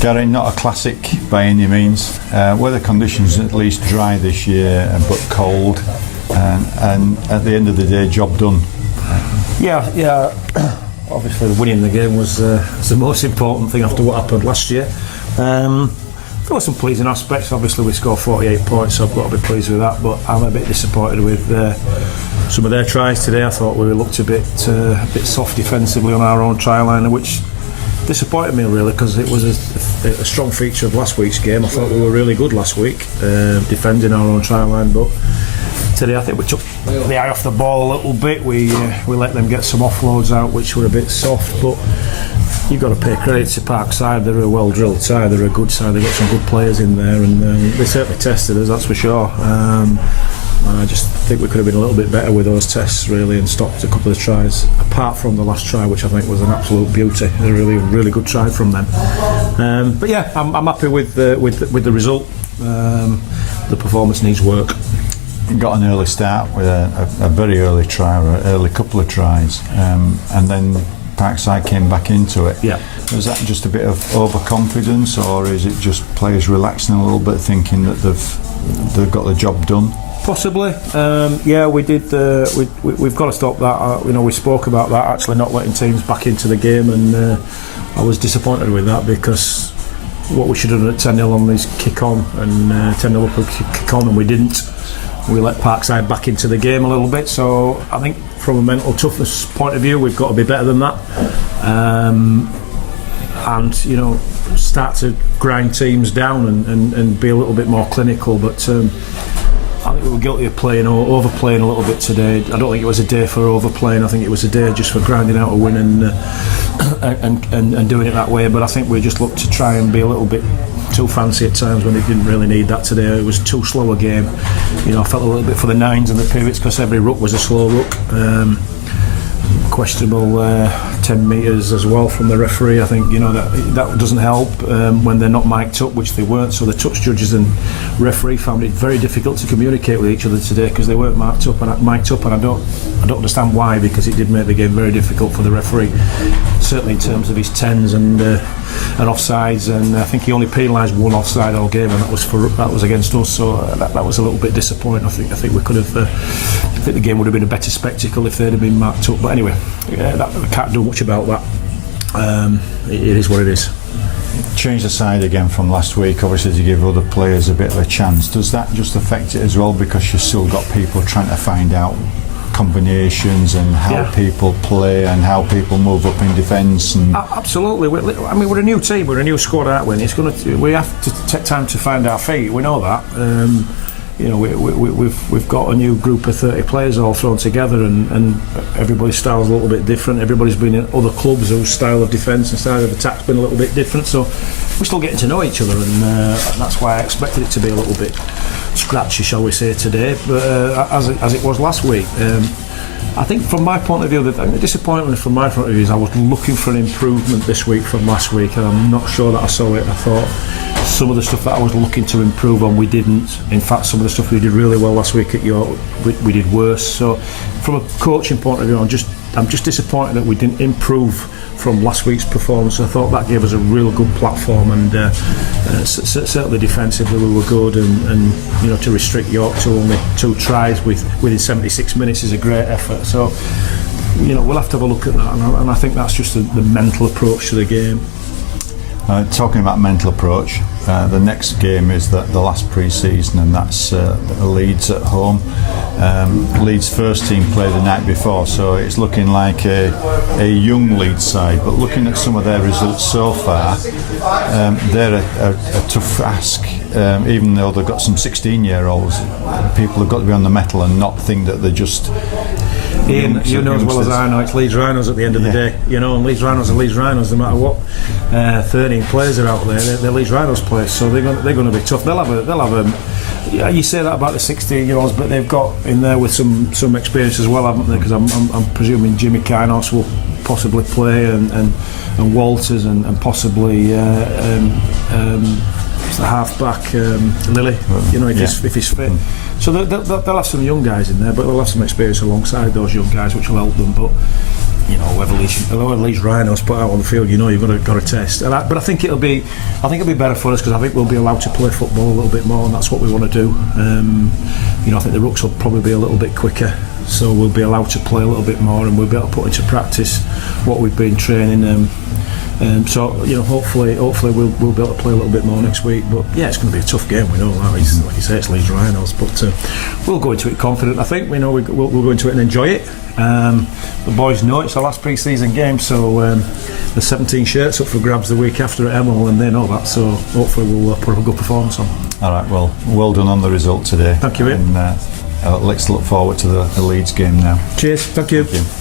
Gary, not a classic by any means. Weather conditions at least dry this year, but cold, and at the end of the day, job done. Yeah. Obviously, winning the game was the most important thing after what happened last year. There were some pleasing aspects. Obviously, we scored 48 points, so I've got to be pleased with that. But I'm a bit disappointed with some of their tries today. I thought we looked a bit soft defensively on our own try line, which disappointed me really, because it was a strong feature of last week's game. I thought we were really good last week defending our own try line, but today I think we took the eye off the ball a little bit. We let them get some offloads out which were a bit soft, but you've got to pay credit to Parkside. They're a well drilled side, they're a good side, they've got some good players in there, and they certainly tested us, that's for sure. I just think we could have been a little bit better with those tests really, and stopped a couple of tries, apart from the last try, which I think was an absolute beauty. A really good try from them. But yeah, I'm happy with the result. The performance needs work. Got an early start with a very early try, or an early couple of tries, and then Parkside came back into it. Yeah. Was that just a bit of overconfidence, or is it just players relaxing a little bit, thinking that they've got the job done? Possibly. Yeah, we did. We've got to stop that. We spoke about that, actually not letting teams back into the game, and I was disappointed with that, because what we should have done at 10-0 on is kick on, and 10-0 up and kick on, and we didn't. We let Parkside back into the game a little bit, so I think from a mental toughness point of view we've got to be better than that, and start to grind teams down and be a little bit more clinical. But I think we were guilty of overplaying a little bit today. I don't think it was a day for overplaying. I think it was a day just for grinding out a win and doing it that way. But I think we just looked to try and be a little bit too fancy at times when it didn't really need that today. It was too slow a game. I felt a little bit for the nines and the pivots, because every ruck was a slow ruck. Questionable 10 metres as well from the referee. I think that doesn't help when they're not mic'd up, which they weren't. So the touch judges and referee found it very difficult to communicate with each other today, because they weren't mic'd up, and I don't understand why, because it did make the game very difficult for the referee, certainly in terms of his 10s and offsides. And I think he only penalised one offside all game, and that was against us. So that was a little bit disappointing. I think we could have. I think the game would have been a better spectacle if they'd have been marked up. But anyway, I can't do much about that. It is what it is. Change the side again from last week, obviously, to give other players a bit of a chance. Does that just affect it as well, because you've still got people trying to find out combinations and how people play and how people move up in defence? And absolutely. We're a new team, we're a new squad, aren't we? And we have to take time to find our feet. We know that. We've got a new group of 30 players all thrown together, and everybody's style's a little bit different. Everybody's been in other clubs whose style of defence and style of attack's been a little bit different, so we're still getting to know each other, and that's why I expected it to be a little bit scratchy, shall we say, today, but as it was last week. I think from my point of view, the disappointment from my point of view is I was looking for an improvement this week from last week, and I'm not sure that I saw it. I thought some of the stuff that I was looking to improve on, we didn't. In fact, some of the stuff we did really well last week at York, we did worse. So from a coaching point of view, I'm just disappointed that we didn't improve from last week's performance. I thought that gave us a real good platform, and certainly defensively we were good, and to restrict York to only 2 tries within 76 minutes is a great effort. So we'll have to have a look at that, and I think that's just the mental approach to the game. Talking about mental approach, the next game is the last pre-season, and that's Leeds at home. Leeds first team played the night before, so it's looking like a young Leeds side, but looking at some of their results so far, they're a tough ask. Even though they've got some 16-year-olds, people have got to be on the mettle and not think that they're just Ian, you know as well as I know, it's Leeds Rhinos at the end of the day, and Leeds Rhinos are Leeds Rhinos no matter what. 13 players are out there, they're Leeds Rhinos players, so they're going to be tough. They'll have you say that about the 16-year-olds, but they've got in there with some experience as well, haven't they? Because I'm presuming Jimmy Kainos will possibly play, and Walters, and possibly the half-back Lilly, if he's fit. So they'll have some young guys in there, but they'll have some experience alongside those young guys, which will help them. But you know, whoever Leeds Rhinos put out on the field, you know, you've got to test. But I think it'll be better for us because I think we'll be allowed to play football a little bit more, and that's what we want to do. You know, I think the Rooks will probably be a little bit quicker, so we'll be allowed to play a little bit more, and we'll be able to put into practice what we've been training. So you know, hopefully we'll be able to play a little bit more next week. But yeah, it's going to be a tough game. We know that. Like you say, it's Leeds Rhinos, but we'll go into it confident. I think we know we'll go into it and enjoy it. The boys know it's our last pre-season game, so there's 17 shirts up for grabs the week after at Hemel, and they know that. So hopefully we'll put a good performance on. All right. Well done on the result today. Thank you, mate. And let's look forward to the Leeds game now. Cheers. Thank you. Thank you.